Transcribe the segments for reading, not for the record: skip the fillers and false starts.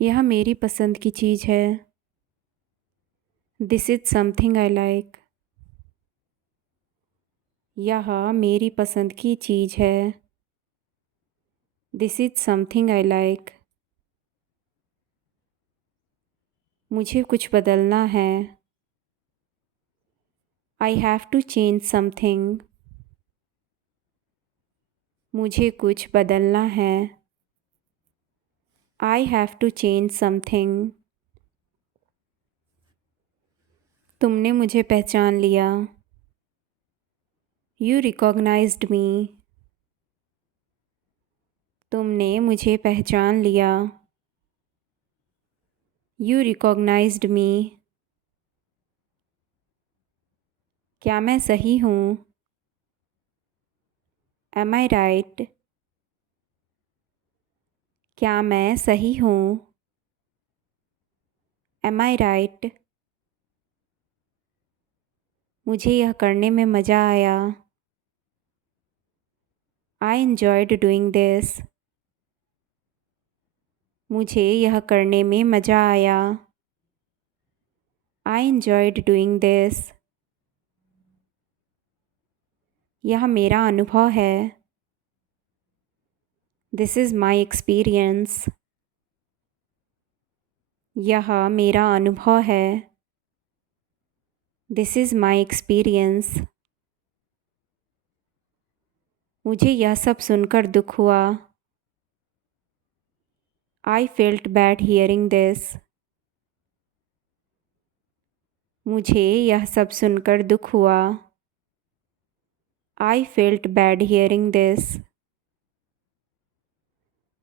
यह मेरी पसंद की चीज़ है। This is something I like. यह मेरी पसंद की चीज़ है। This is something I like. मुझे कुछ बदलना है। I have to change something. मुझे कुछ बदलना है। I have to change something. तुमने मुझे पहचान लिया। You recognised me. तुमने मुझे पहचान लिया। You recognised me. क्या मैं सही हूँ? Am I right? क्या मैं सही हूँ? Am I right? मुझे यह करने में मज़ा आया। I enjoyed doing this. मुझे यह करने में मज़ा आया। I enjoyed doing this. यह मेरा अनुभव है। This is my experience. यह मेरा अनुभव है। This is my experience. मुझे यह सब सुनकर दुख हुआ। I felt bad hearing this. मुझे यह सब सुनकर दुख हुआ। I felt bad hearing this.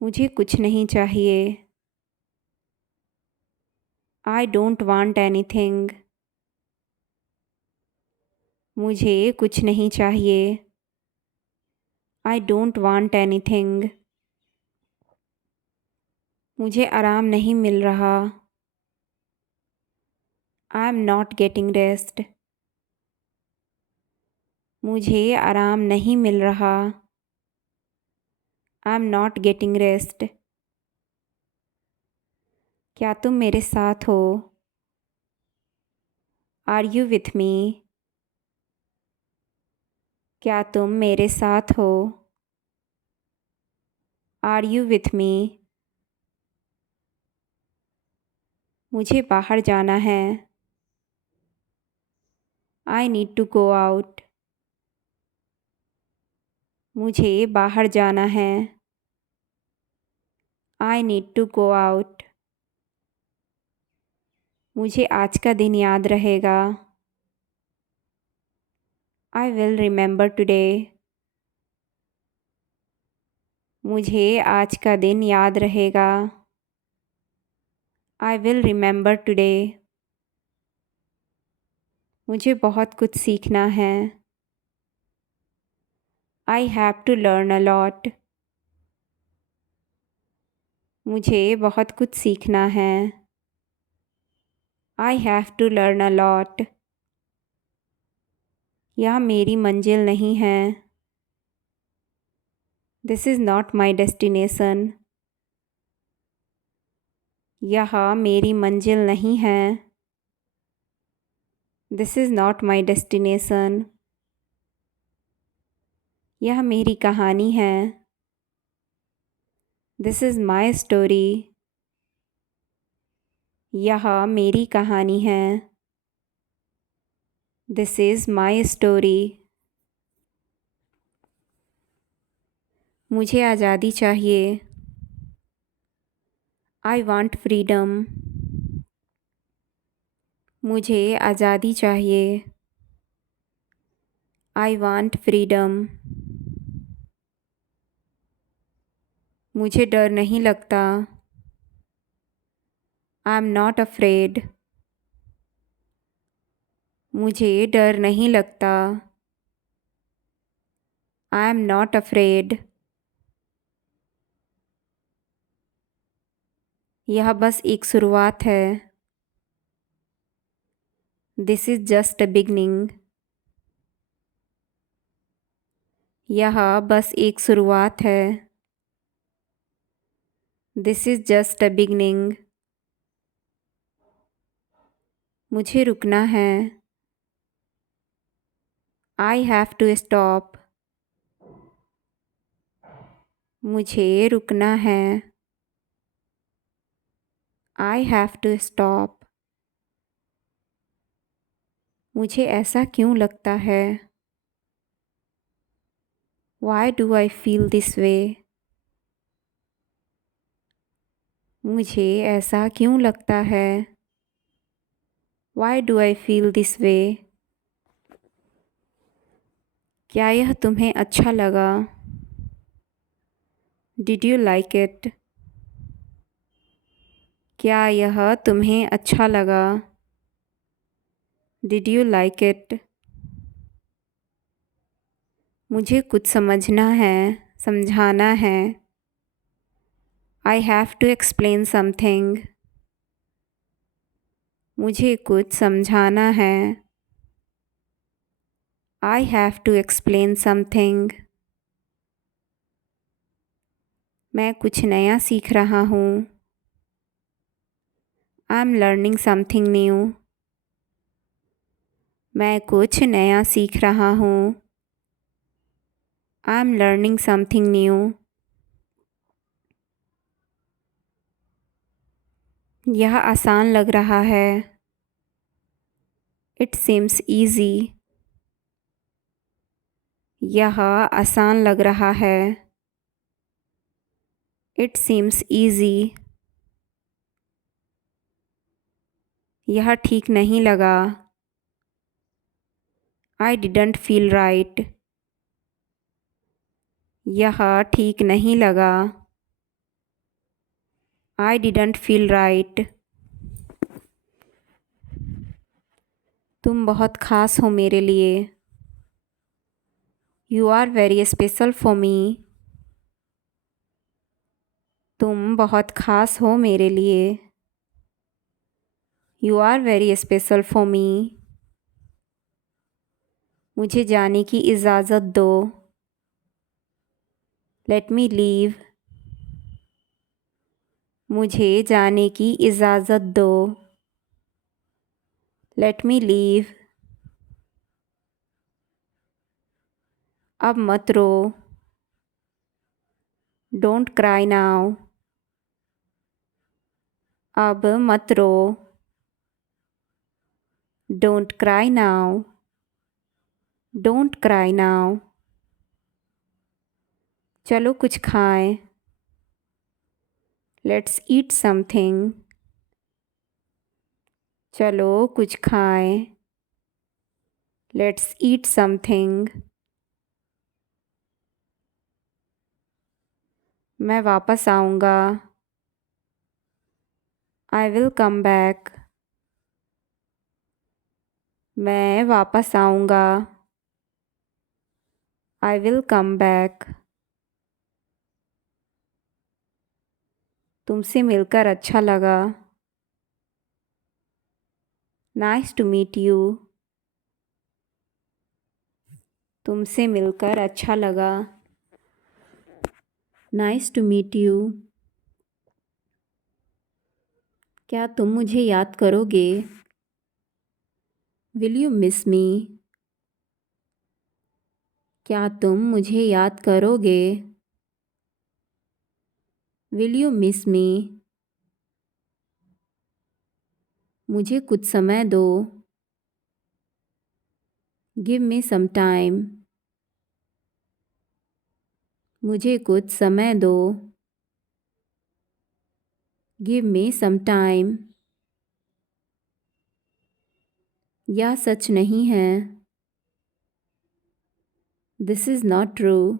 मुझे कुछ नहीं चाहिए। I don't want anything. मुझे कुछ नहीं चाहिए। I don't want anything. मुझे आराम नहीं मिल रहा। I am not getting rest. मुझे आराम नहीं मिल रहा। I am not getting rest. क्या तुम मेरे साथ हो? Are you with me? क्या तुम मेरे साथ हो? Are you with me? मुझे बाहर जाना है। I need to go out. मुझे बाहर जाना है। I need to go out. मुझे आज का दिन याद रहेगा। I will remember today. मुझे आज का दिन याद रहेगा। I will remember today. मुझे बहुत कुछ सीखना है। I have to learn a lot. मुझे बहुत कुछ सीखना है। I have to learn a lot. यह मेरी मंजिल नहीं है। This is not my destination. यह मेरी मंजिल नहीं है। This is not my destination. यह मेरी कहानी है। This is my story. यह मेरी कहानी है। This is my story. मुझे आज़ादी चाहिए। I want freedom. मुझे आज़ादी चाहिए। I want freedom. मुझे डर नहीं लगता। I am not afraid. मुझे डर नहीं लगता। I am not afraid. यह बस एक शुरुआत है। This is just a beginning. यह बस एक शुरुआत है। This is just a beginning. मुझे रुकना है। I have to stop. मुझे रुकना है। I have to stop. मुझे ऐसा क्यों लगता है? Why do I feel this way? मुझे ऐसा क्यों लगता है? Why do I feel this way? क्या यह तुम्हें अच्छा लगा? Did you like it? क्या यह तुम्हें अच्छा लगा? Did you like it? मुझे कुछ समझना है, समझाना है। I have to explain something. मुझे कुछ समझाना है। I have to explain something. मैं कुछ नया सीख रहा हूँ। I am learning something new. मैं कुछ नया सीख रहा हूँ। I am learning something new. यह आसान लग रहा है। It seems easy. यह आसान लग रहा है। It seems easy. यह ठीक नहीं लगा। I didn't feel right. यह ठीक नहीं लगा। I didn't feel right. तुम बहुत ख़ास हो मेरे लिए। You are very special for me. तुम बहुत ख़ास हो मेरे लिए। You are very special for me. मुझे जाने की इजाज़त दो। Let me leave. मुझे जाने की इजाज़त दो। Let me leave. अब मत रो। Don't cry now. अब मत रो। Don't cry now. Don't cry now. चलो कुछ खाएं। Let's eat something. चलो कुछ खाएं। Let's eat something. मैं वापस आऊँगा। I will come back. मैं वापस आऊँगा। I will come back. तुमसे मिलकर अच्छा लगा। Nice to meet you. तुमसे मिलकर अच्छा लगा। Nice to meet you. क्या तुम मुझे याद करोगे? Will you miss me? क्या तुम मुझे याद करोगे? Will you miss me? मुझे कुछ समय दो। Give me some time. मुझे कुछ समय दो। Give me some time. यह सच नहीं है। This is not true.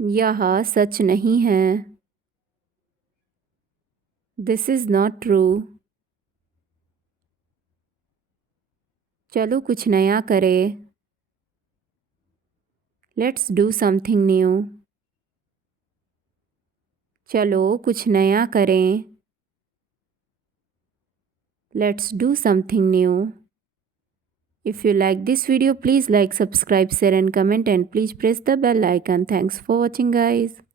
यह सच नहीं है। This is not true. चलो कुछ नया करें। Let's do something new. चलो कुछ नया करें। Let's do something new. If you like this video, please like, subscribe, share and comment, and please press the bell icon. Thanks for watching guys.